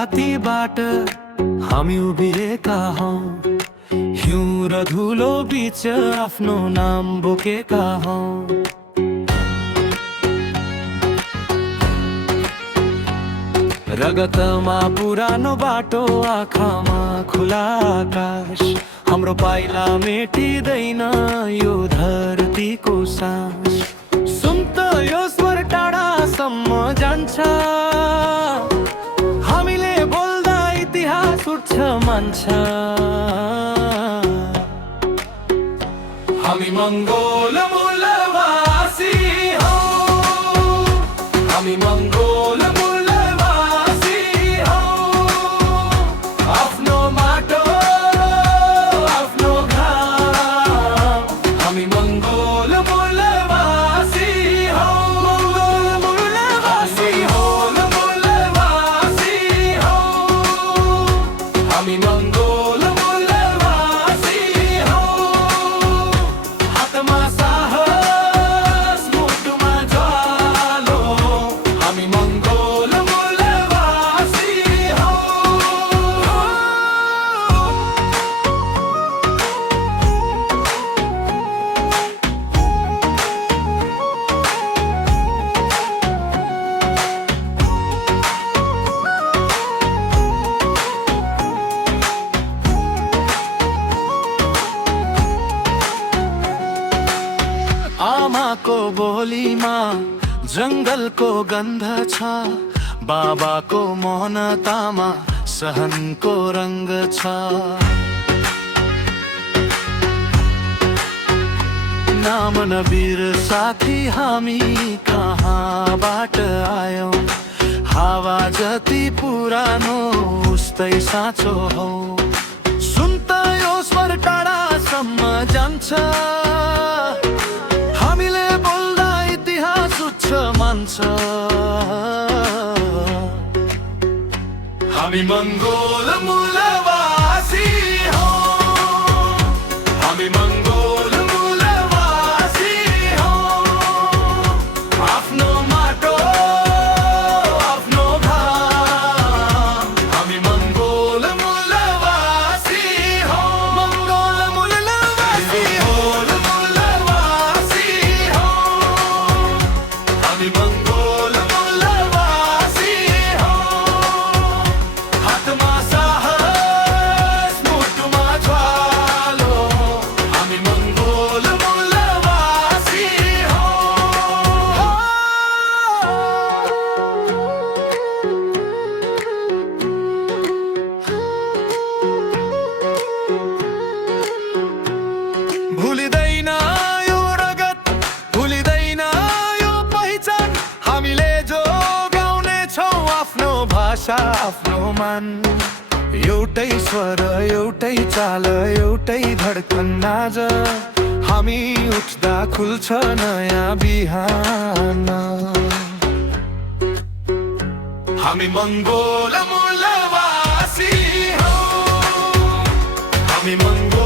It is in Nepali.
रातीबाट हामी उभिएका हौं, हिउँ र धुलो बीच आफ्नो नाम बोकेका हौं। रगतमा पुरानो बाटो, आँखामा खुला आकाश, हाम्रो पाइला मेटिँदैन यो धरतीको सास। सुन त यो स्वर टाढासम्म जान्छ, हामीले बोल्दा इतिहास उठ्छ मान्छ। हामी मङ्गोल मूलवासी हौं, हामी मङ्गोल मूलवासी हौं। आफ्नो माटो आफ्नो घाम, हामी मङ्गोल मूलवासी हौं, मङ्गोल मूलवासी हौं, मूलवासी हौं। हामी मङ्गोल मूलवासी हौं। हातमा साहस, मुटुमा ज्वालो, हामी मङ्गोल मूलवासी हौं। आमाको बोलीमा जङ्गलको गन्ध छ, बाबाको मौनतामा सहनको रङ्ग छ। नाम नबीर साथी हामी कहाँबाट आयौं, हावा जति पुरानो उस्तै साँचो हौ। सुन त यो स्वर टाढासम्म जान्छ, हामीले बोल्दा इतिहास उच्च मान्छ। हामी मङ्गोल मूलवासी हौं, हामी मङ्गोल मूलवासी हौं। आफ्नो माटो आफ्नो घाम, हामी मङ्गोल मूलवासी हौं, मङ्गोल मूलवासी हौं, मूलवासी हौं। हामी मङ्गोल मूलवासी हौं। हातमा साहस, मुटुमा ज्वालो, हामी मङ्गोल मूलवासी हौं। भुलिँदैन यो रगत, भुलिँदैन यो पहिचान, हामीले जो गाउने छौँ आफ्नो भाषा आफ्नो मन। एउटै स्वर एउटै चाल एउटै धड्कन आज, हामी उठ्दा खुल्छ नयाँ बिहान। हामी मङ्गोल मूलवासी हौं, हामी मङ्गोल